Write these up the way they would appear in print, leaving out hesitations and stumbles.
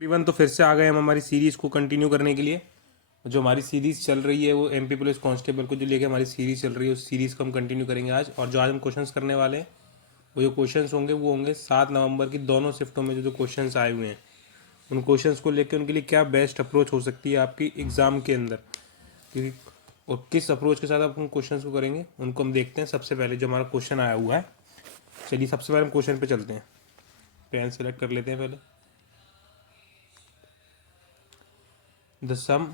Everyone, तो फिर से आ गए हम हमारी सीरीज़ को कंटिन्यू करने के लिए। जो हमारी सीरीज़ चल रही है वो एमपी पुलिस कांस्टेबल को जो लेके हमारी सीरीज़ चल रही है उस सीरीज़ को हम कंटिन्यू करेंगे आज। और जो आज हम क्वेश्चंस करने वाले हैं वो जो क्वेश्चंस होंगे वो होंगे 7 नवंबर की दोनों शिफ्टों में जो क्वेश्चंस आए हुए हैं उन क्वेश्चंस को लेकर उनके लिए क्या बेस्ट अप्रोच हो सकती है आपकी एग्ज़ाम के अंदर, क्योंकि और किस अप्रोच के साथ आप उन क्वेश्चंस को करेंगे उनको हम देखते हैं। सबसे पहले जो हमारा क्वेश्चन आया हुआ है, चलिए सबसे पहले हम क्वेश्चन पे चलते हैं। पेन सेलेक्ट कर लेते हैं पहले। द सम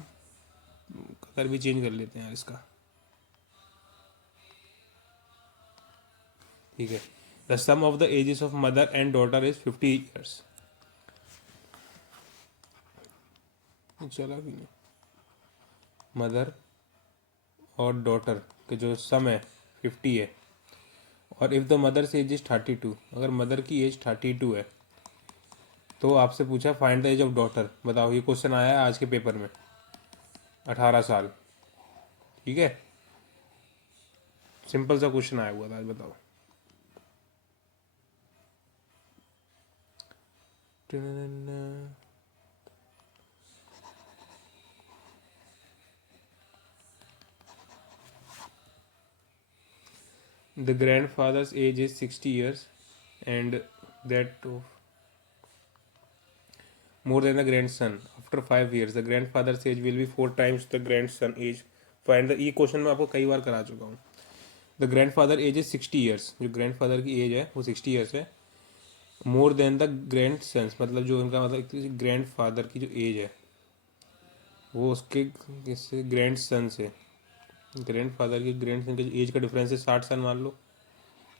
कलर भी चेंज कर लेते हैं यार इसका, ठीक है। The sum of the ages of mother and daughter is 50 years. चला भी नहीं। मदर और डॉटर के जो सम है 50 है, और if the mother's age is 32, अगर मदर की एज 32 है तो आपसे पूछा find the age of daughter. बताओ, ये क्वेश्चन आया है आज के पेपर में। 18 साल, ठीक है। सिंपल सा क्वेश्चन आया हुआ था आज, बताओ। The grandfather's age is 60 years and that of more than the grandson. After 5 years, the grandfather's age will be 4 times the grandson age. Find the, ये क्वेश्चन मैं आपको कई बार करा चुका हूँ। The grandfather age is 60 years, जो grandfather की एज है वो 60 ईयर्स है। More than the grandsons, मतलब जो उनका मतलब ग्रैंड फादर की जो एज है वो उसके किससे ग्रैंड सन से, ग्रैंड फादर की ग्रैंड सन की एज का डिफरेंस है 60 साल मान लो,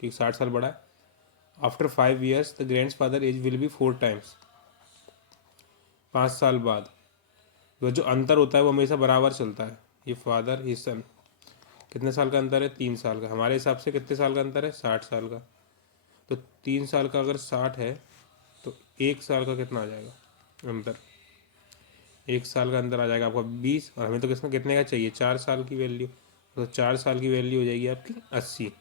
ठीक, 60 साल बड़ा है। After 5 years the grandfather age will be 4 times, 5 साल बाद वो जो अंतर होता है वो हमेशा बराबर चलता है। ये फादर ये सन, कितने साल का अंतर है? 3 साल का। हमारे हिसाब से कितने साल का अंतर है? 60 साल का। तो 3 साल का अगर 60 है तो 1 साल का कितना आ जाएगा अंतर? 1 साल का अंतर आ जाएगा आपका 20, और हमें तो किसमें कितने का चाहिए? 4 साल की वैल्यू। तो 4 साल की वैल्यू हो जाएगी आपकी 80।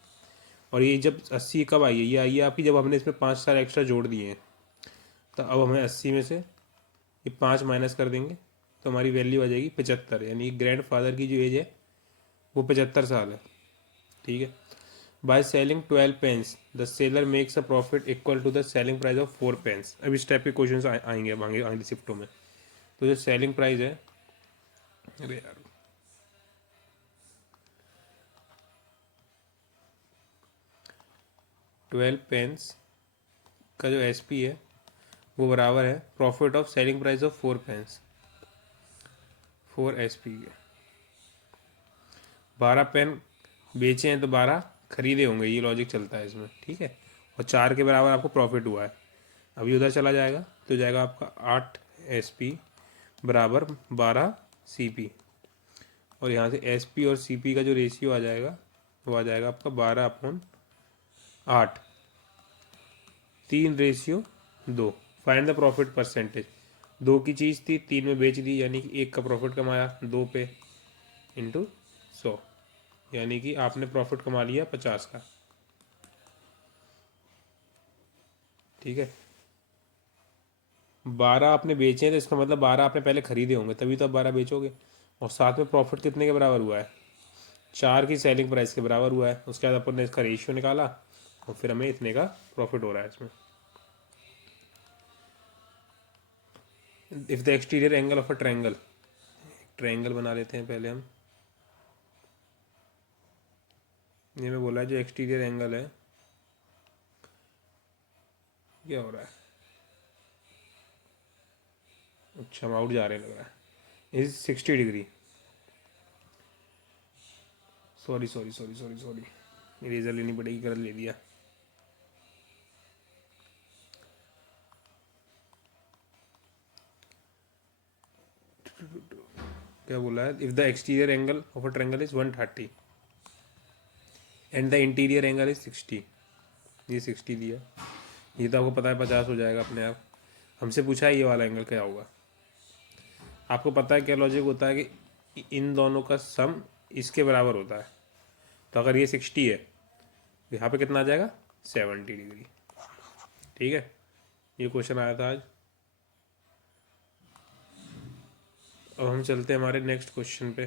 और ये जब 80 कब आई है? ये आई है आपकी जब हमने इसमें 5 साल एक्स्ट्रा जोड़ दिए हैं। तो अब हमें 80 में से ये 5 माइनस कर देंगे तो हमारी वैल्यू आ जाएगी 75। यानी ग्रैंड फादर की जो एज है वो 75 साल है, ठीक है। By selling 12 pence the seller makes a profit equal to the selling price of 4 pence. अब इस टाइप के क्वेश्चन आएंगे अब आगे आगे शिफ्टों में। तो जो सेलिंग प्राइस है, अरे यार 12 पेंस का जो एस पी है वो बराबर है profit of selling price of 4 pence, 4 SP के। 12 पेन बेचे हैं तो 12 खरीदे होंगे, ये लॉजिक चलता है इसमें, ठीक है। और 4 के बराबर आपको प्रॉफिट हुआ है। अभी उधर चला जाएगा तो जाएगा आपका 8 SP बराबर 12 CP। और यहाँ से SP और CP का जो रेशियो आ जाएगा वो आ जाएगा आपका 12/8, 3/2। Find the profit percentage. 2 की चीज़ थी, 3 में बेच दी, यानी कि 1 का प्रॉफिट कमाया 2 पे इंटू 100, यानी कि आपने प्रॉफिट कमा लिया 50 का, ठीक है। 12 आपने बेचे हैं तो इसका मतलब 12 आपने पहले खरीदे होंगे, तभी तो आप 12 बेचोगे। और साथ में प्रॉफिट कितने के बराबर हुआ है? 4 की सेलिंग प्राइस के बराबर हुआ है। उसके बाद अपन ने इसका रेशियो निकाला और फिर हमें इतने का प्रॉफिट हो रहा है इसमें। If the exterior angle of a triangle, triangle बना लेते हैं पहले हम। ये मैं बोला है जो एक्सटीरियर एंगल है, क्या हो रहा है? अच्छा, हम आउट जा रहे हैं लग रहा है। Is 60 degree. Sorry sorry sorry sorry sorry, eraser लेनी पड़ेगी, गलत ले दिया। क्या बोला है? If the exterior angle of a triangle is 130 and the interior angle is 60। ये 60 दिया, ये तो आपको पता है 50 हो जाएगा अपने आप। हमसे पूछा है ये वाला एंगल क्या होगा। आपको पता है क्या लॉजिक होता है कि इन दोनों का सम इसके बराबर होता है। तो अगर ये 60 है तो यहाँ पे कितना आ जाएगा? 70 डिग्री, ठीक है। ये क्वेश्चन आया था आज। अब हम चलते हैं हमारे नेक्स्ट क्वेश्चन पे।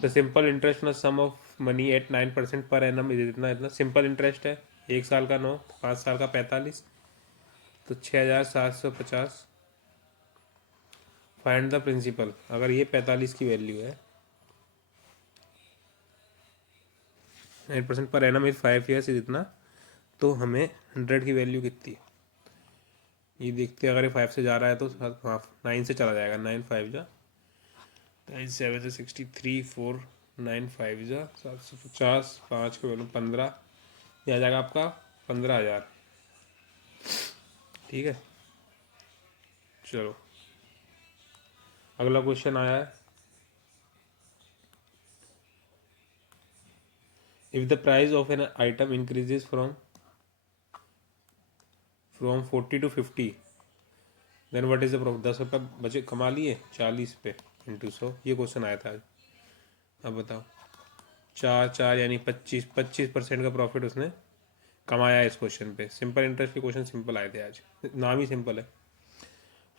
The simple interest on sum of money at 9% per annum is इतना इतना। सिंपल इंटरेस्ट है, 1 साल का 9, 5 साल का 45, तो 6,750। Find the principal. अगर ये 45 की वैल्यू है, 9% per annum is 5 years is इतना, तो हमें 100 की वैल्यू कितनी है ये देखते हैं। अगर ये 5 से जा रहा है तो हाँ 9 से चला जाएगा। 9 5 जा 9 7 से 63, 4 9 5 जा 750, 5 के वैल्यू 15, ये आ जाएगा आपका 15,000। ठीक है, चलो अगला क्वेश्चन आया है। If the price of an item increases from 40 to 50, then what is the profit. 10 रुपये बचे कमा लिए 40 पे इंटू 100, ये क्वेश्चन आया था आज। अब बताओ, 4 यानी 25% का प्रॉफिट उसने कमाया है इस क्वेश्चन पे। सिंपल इंटरेस्ट के क्वेश्चन सिंपल आए थे आज, नाम ही सिंपल है।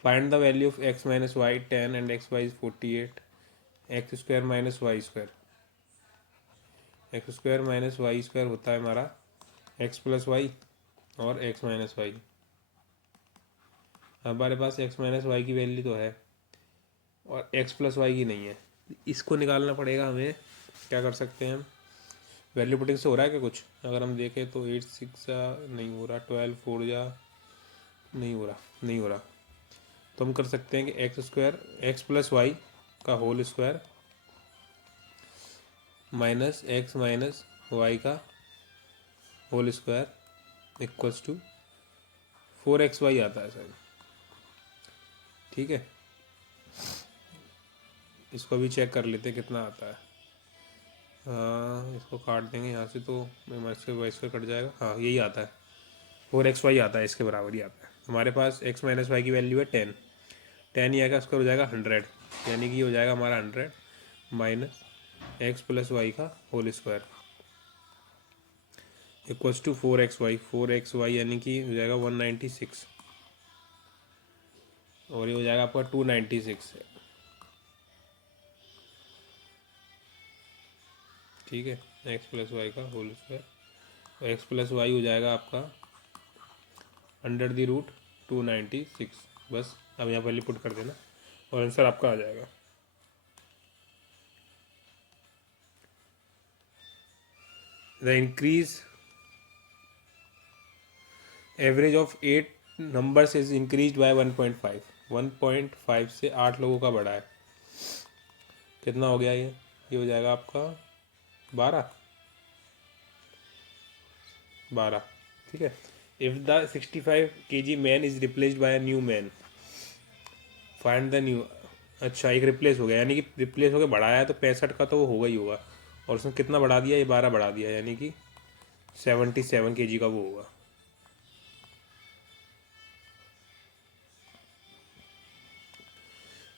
Find the value of x minus Y 10 and X Y is 48, X square minus Y square. X square minus Y square होता है हमारा एक्स प्लस वाई और एक्स माइनस वाई। हमारे पास एक्स माइनस वाई की value तो है और एक्स प्लस वाई की नहीं है, इसको निकालना पड़ेगा हमें। क्या कर सकते हैं हम, वैल्यू पुटिंग से हो रहा है क्या कुछ। अगर हम देखें तो 8 6 जा नहीं हो रहा, 12 4 जा नहीं हो रहा, नहीं हो रहा। तो हम कर सकते हैं कि X square X plus Y का whole square minus X minus Y का whole square equals to 4xy आता है सर। ठीक है, इसको भी चेक कर लेते हैं कितना आता है। हाँ इसको काट देंगे यहाँ से तो वाई स्क्वायर कट जाएगा। हाँ यही आता है, 4xy आता है, इसके बराबर ही आता है। हमारे पास x माइनस वाई की वैल्यू है 10, 10 ही आएगा, स्क्वायर हो जाएगा 100, यानी कि हो जाएगा हमारा 100 माइनस एक्स प्लस वाई का whole square equals to 4xy यानी कि हो जाएगा 196, और ये हो जाएगा आपका 296 है। ठीक है, एक्स प्लस वाई का whole square, X plus Y हो जाएगा आपका अंडर द रूट 296। बस अब यहाँ वैल्यू पुट कर देना और आंसर आपका आ जाएगा। The increase average of 8 numbers is increase by 1.5, 1.5 से 8 लोगों का बढ़ा है। कितना हो गया ये हो जाएगा आपका 12। ठीक है। If the 65 kg man is replaced by a new man, find the new. अच्छा एक रिप्लेस हो गया, यानी कि रिप्लेस हो गया, बढ़ाया है तो 65 का तो वो होगा ही होगा, और उसने कितना बढ़ा दिया, ये 12 बढ़ा दिया, यानी कि 77 kg का वो होगा।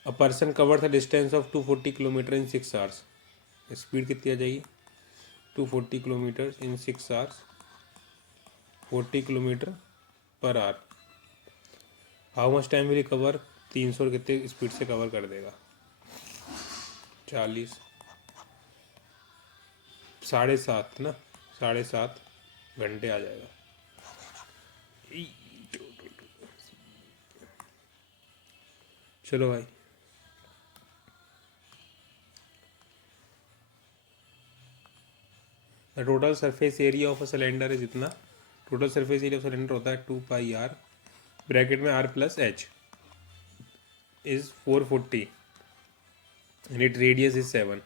A person cover the distance of 240 kilometre in 6 hours. Speed कितनी आ जाएगी, 240 kilometre in 6 hours, 40 kilometre per hour. How much time will cover, 300 कितने स्पीड से कवर कर देगा, 40, 7.5 ना, 7.5 घंटे आ जाएगा। चलो भाई, the total surface area of a cylinder is इतना। Total surface area of cylinder होता है 2πr, ब्रैकेट में r plus H is 440 and it radius is 7।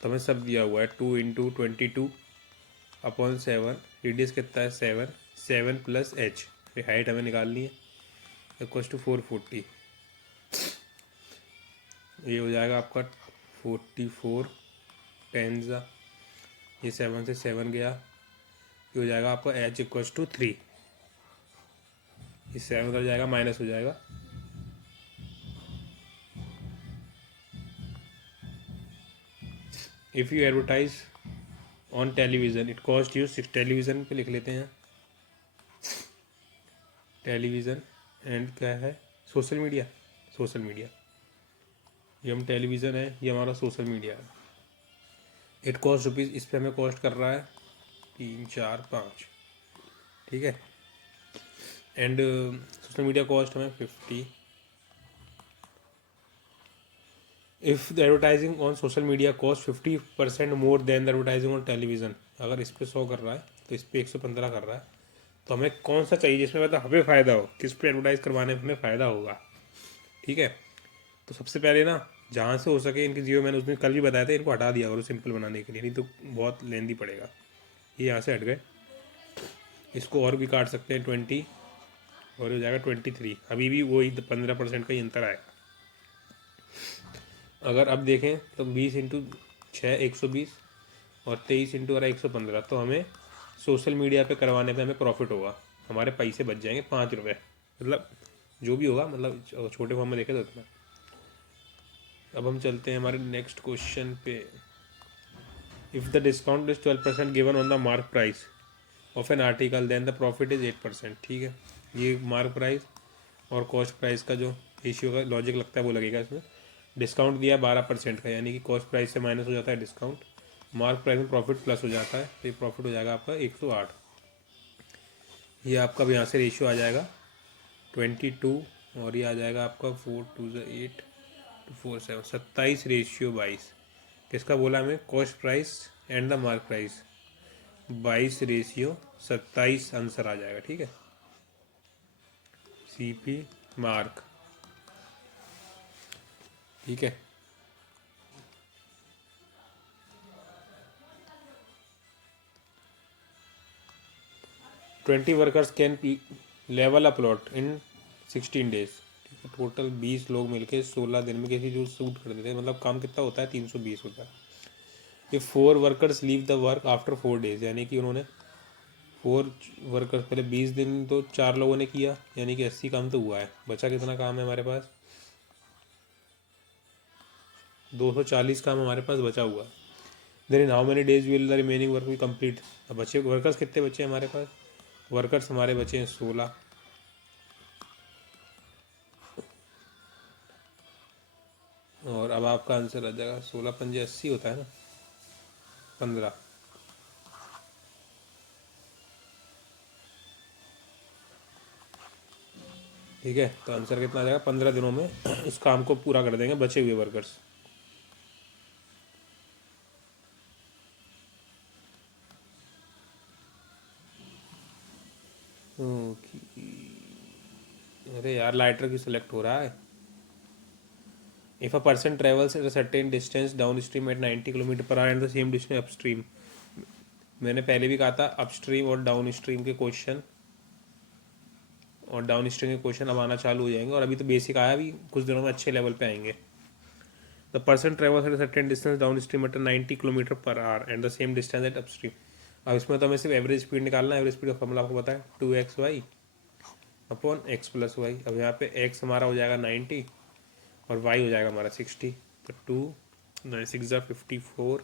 तो हमें सब दिया हुआ है, 2 इंटू 22/7, रेडियस कितना है 7, 7 प्लस एच, हाइट हमें निकालनी है, इक्वल्स टू 440। ये हो जाएगा आपका 44 10, ये 7 से 7 गया, ये हो जाएगा आपका एच इक्वल्स टू 3। ये 7 कर जाएगा, माइनस हो जाएगा, if you advertise on television it cost you 6। Television पे लिख लेते हैं, टेलीविज़न एंड क्या है, सोशल मीडिया, सोशल मीडिया ये हम टेलीविज़न है, ये हमारा सोशल मीडिया है। इट कॉस्ट रुपीज़, इस पर हमें कॉस्ट कर रहा है 3 4 5, ठीक है। एंड सोशल मीडिया कॉस्ट हमें 50। If the advertising on social media cost 50% more than the advertising on television, अगर इस पे 100 कर रहा है तो इस पे 115 कर रहा है, तो हमें कौन सा चाहिए जिसमें मतलब हमें फ़ायदा हो, किस पे एडवर्टाइज़ करवाने में हमें फ़ायदा होगा, ठीक है। तो सबसे पहले ना, जहाँ से हो सके इनकी जियो, मैंने उस दिन कल भी बताया था, इनको हटा दिया करो सिंपल बनाने के लिए, नहीं तो बहुत लेंदी पड़ेगा। ये यहाँ से हट गए, इसको और भी काट सकते हैं 20, और हो जाएगा 23। अभी भी वही 15% का ही अंतर आएगा। अगर अब देखें तो 20 × 6 120, और 23 × 115, तो हमें सोशल मीडिया पे करवाने पे हमें प्रॉफिट होगा, हमारे पैसे बच जाएंगे 5 रुपये, मतलब जो भी होगा, मतलब छोटे फॉर्म में देखें तो इतना। अब हम चलते हैं हमारे नेक्स्ट क्वेश्चन पे। If the discount is 12% given on the mark price of an article then the profit is 8%, ठीक है। ये मार्क प्राइस और कॉस्ट प्राइस का जो रेशियो का लॉजिक लगता है वो लगेगा इसमें। डिस्काउंट दिया 12% का, यानी कि कॉस्ट प्राइस से माइनस हो जाता है डिस्काउंट, मार्क प्राइस में प्रॉफिट प्लस हो जाता है, तो ये प्रॉफिट हो जाएगा आपका 108। ये आपका यहाँ से रेशियो आ जाएगा 22, और ये आ जाएगा आपका 4 2 8 4 7 27 रेशियो 22। किसका बोला हमें? Cost price and the mark price, 22 ratio 27 answer आ जाएगा, ठीक है। CP मार्क, ठीक है। Twenty workers can level a plot in 16 days, total 20 लोग मिलकर 16 दिन में किसी जो शूट कर देते हैं, मतलब काम कितना होता है? 320 होता है। ये 4 workers leave the work after 4 days, यानी कि उन्होंने 4 वर्कर्स, पहले 20 दिन तो 4 लोगों ने किया, यानी कि 80 काम तो हुआ है। बचा कितना काम है हमारे पास? 240 काम हमारे पास बचा हुआ है। Then in how many days will the remaining work be complete. अब बचे वर्कर्स कितने बचे हैं हमारे पास? वर्कर्स हमारे बचे हैं 16, और अब आपका आंसर आ जाएगा 16 पंजे 80 होता है ना, 15। ठीक है, तो आंसर कितना आ जाएगा? 15 दिनों में इस काम को पूरा कर देंगे बचे हुए वर्कर्स। अरे यार, लाइटर की सिलेक्ट हो रहा है। If a person travels at a certain distance downstream eight 90 km/h and the same distance upstream, मैंने पहले भी कहा था अपस्ट्रीम और डाउन स्ट्रीम के क्वेश्चन, और डाउन स्ट्रीम के क्वेश्चन अब आना चालू हो जाएंगे, और अभी तो बेसिक आया, भी कुछ दिनों में अच्छे लेवल पे आएंगे। The person travels at a certain distance downstream eight 90 km/h and the same distance at upstream. अब इसमें तो हमें सिर्फ एवरेज स्पीड निकालना है। एवरेज स्पीड का फॉर्मूला आपको पता है, 2xy अपॉन x + y। अब यहाँ पे x हमारा हो जाएगा 90 और y हो जाएगा हमारा 60, तो 2 6 54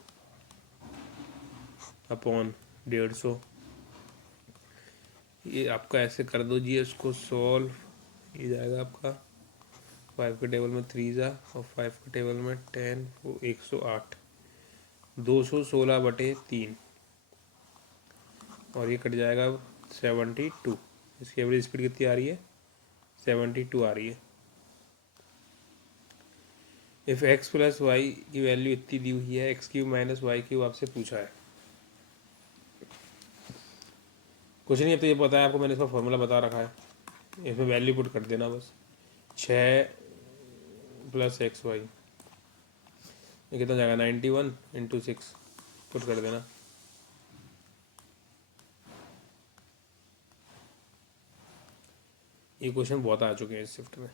अपॉन 150। ये आपका ऐसे कर दो जी, इसको सॉल्व, ये जाएगा आपका 5 के टेबल में 3 और 5 के टेबल में 10, वो 108, 216/3, और ये कट जाएगा 72। इसकी एवरेज स्पीड कितनी आ रही है? 72 आ रही है। इफ़ x + y की वैल्यू इतनी दी हुई है, x³ - y³ आपसे पूछा है। कुछ नहीं है, तो ये पता है आपको, मैंने इसका फॉर्मूला बता रखा है, इसमें वैल्यू पुट कर देना बस। 6 + xy, ये कितना जाएगा? 91 × 6 पुट कर देना। ये क्वेश्चन बहुत आ चुके हैं इस शिफ्ट में।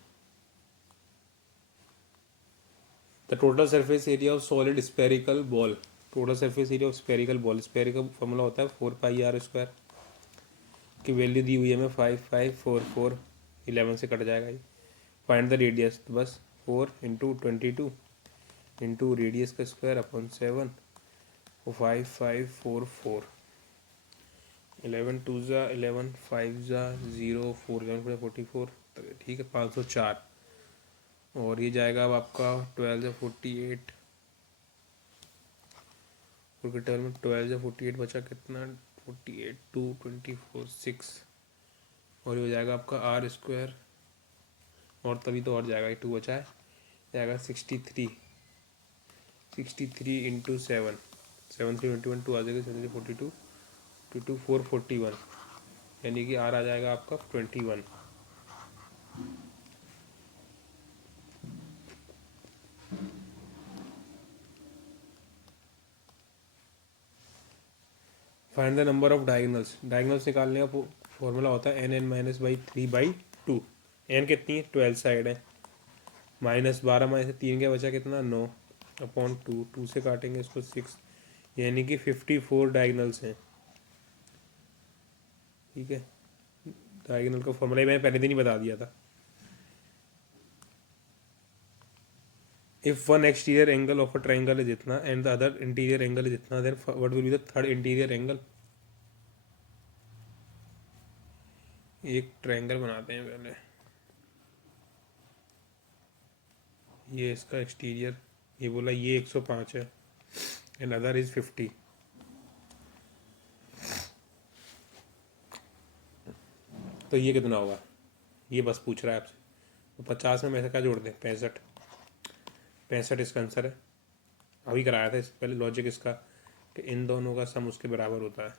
The total surface area of solid spherical ball, total surface area of spherical ball, spherical formula होता है 4πr² की वैल्यू दी हुई है हमें 5544, 11 से कट जाएगा ये। फाइंड द रेडियस, तो बस 4 × 22 इंटू रेडियस का स्क्वायर अपॉन 7, 5544, 11 2 11, 5 0 4 11 44, ठीक है। 504 और ये जाएगा अब आपका 12 से 48, क्योंकि 12 में 12 से 48 बचा कितना, 48 2 24 6, और ये हो जाएगा आपका आर स्क्वायर, और तभी तो और जाएगा, 2 बचा है, जाएगा 63, 63 इंटू 7, 7 3 21 2 आ जाएगा, 7 42 2 4 41, यानी कि आर आ जाएगा आपका 21। Find the number of diagonals, diagonals निकालने का फॉर्मूला होता है n(n)-3/2। n कितनी है, 12 साइड है, -12 में से 3 क्या बचा, कितना 9 अपॉन 2, 2 से काटेंगे इसको 6, यानी कि 54 डायगोनल्स हैं। ठीक है, डायगोनल का फॉर्मूला मैंने पहले दिन ही बता दिया था। If one exterior angle of a triangle is इतना and the other interior angle is इतना, then what will be the third interior angle. एक ट्रायंगल बनाते हैं पहले, ये इसका एक्सटीरियर, ये बोला ये 105 है एंड अदर इज 50, तो ये कितना होगा, ये बस पूछ रहा है आपसे। तो 50 में ऐसे क्या जोड़ दें, 65, 65 इसका आंसर है। अभी कराया था इससे पहले लॉजिक इसका कि इन दोनों का सम उसके बराबर होता है।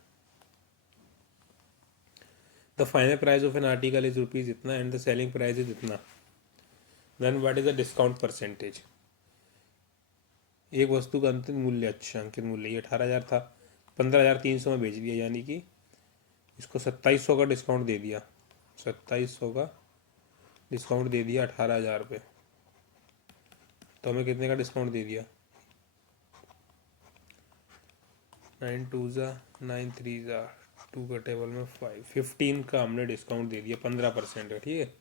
The final price of an article is rupees इतना and the selling price is इतना, then what is the discount percentage. एक वस्तु का अंतिम मूल्य, अच्छा अंकित मूल्य ये 18,000 था, 15,300 में बेच दिया, यानी कि इसको 2700 का डिस्काउंट दे दिया, 2700 का डिस्काउंट दे दिया 18,000 पे, तो हमें कितने का डिस्काउंट दे दिया, 9 2 ज़ा 9 3 ज़ा 2 का टेबल में 5, 15 का हमने डिस्काउंट दे दिया, 15% है। ठीक है,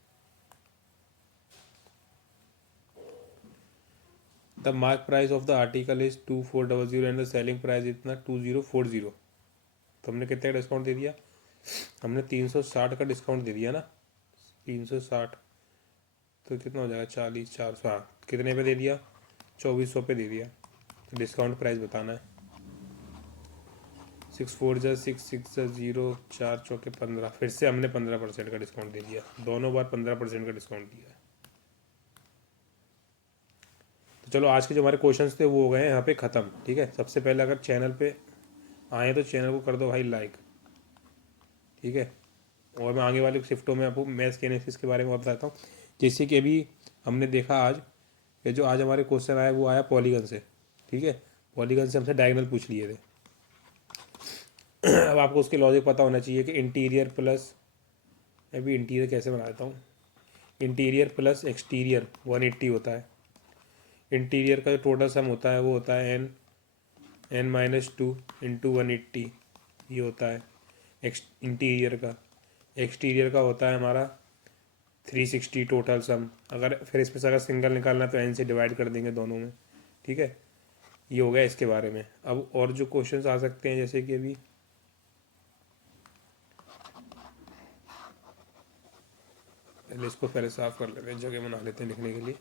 the mark price of the article is 2400 and the selling price इतना 2040, तो हमने कितने का डिस्काउंट दे दिया, हमने 360 का डिस्काउंट दे दिया ना, 360, तो कितना हो जाएगा 40 400, हाँ कितने पे दे दिया, 2400 पे दे दिया, तो डिस्काउंट प्राइस बताना है। 6 4 ज़ा 6 6 ज़ा 0, 4 चौके 15, फिर से हमने 15% का डिस्काउंट दे दिया, दोनों बार 15% का डिस्काउंट दिया है। तो चलो आज के जो हमारे क्वेश्चंस थे वो हो गए हैं यहाँ पे ख़त्म। ठीक है, सबसे पहले अगर चैनल पे आए तो चैनल को कर दो भाई लाइक। ठीक है, और मैं आगे वाले शिफ्टों में आपको मैथ्स के एनालिसिस के बारे में बताता हूँ। जैसे कि अभी हमने देखा आज कि जो आज हमारे क्वेश्चन आया वो आया पॉलीगन से। ठीक है, पॉलीगन से हमसे डायगोनल पूछ लिए थे। अब आपको उसके लॉजिक पता होना चाहिए कि इंटीरियर प्लस, अभी इंटीरियर कैसे बना देता हूँ, इंटीरियर प्लस एक्सटीरियर 180 होता है। इंटीरियर का जो टोटल सम होता है वो होता है n-2 इंटू 180, ये होता है इंटीरियर का। एक्सटीरियर का होता है हमारा 360 टोटल सम, अगर फिर इसमें से अगर सिंगल निकालना तो n से डिवाइड कर देंगे दोनों में। ठीक है, ये हो गया इसके बारे में। अब और जो क्वेश्चंस आ सकते हैं, जैसे कि अभी पहले इसको पहले साफ कर लेते हैं, जगह बना लेते हैं लिखने के लिए।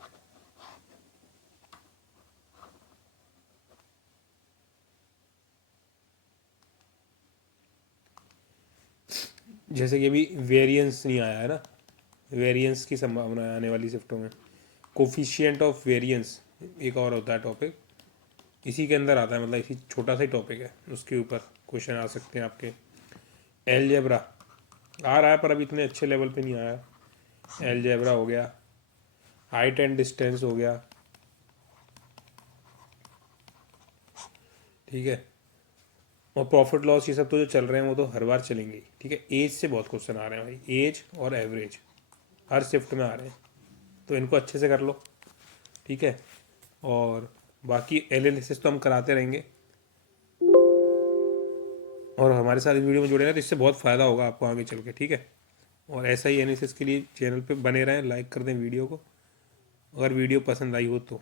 जैसे कि अभी वेरिएंस नहीं आया है ना, वेरिएंस की संभावना है आने वाली शिफ्टों में। कोफिशिएंट ऑफ वेरिएंस एक और होता है टॉपिक, इसी के अंदर आता है, मतलब इसी छोटा सा ही टॉपिक है, उसके ऊपर क्वेश्चन आ सकते हैं आपके। एलजेब्रा आ रहा है पर अभी इतने अच्छे लेवल पे नहीं आया। एलजेब्रा हो गया, हाइट एंड डिस्टेंस हो गया। ठीक है, और प्रॉफिट लॉस ये सब तो जो चल रहे हैं वो तो हर बार चलेंगे। ठीक है, एज से बहुत क्वेश्चन आ रहे हैं भाई, एज और एवरेज हर शिफ्ट में आ रहे हैं, तो इनको अच्छे से कर लो। ठीक है, और बाकी एनालिसिस तो हम कराते रहेंगे, और हमारे साथ इस वीडियो में जुड़े रहें तो इससे बहुत फ़ायदा होगा आपको आगे चल के। ठीक है, और ऐसा ही एनालिसिस के लिए चैनल पे बने रहें, लाइक कर दें वीडियो को, अगर वीडियो पसंद आई हो तो।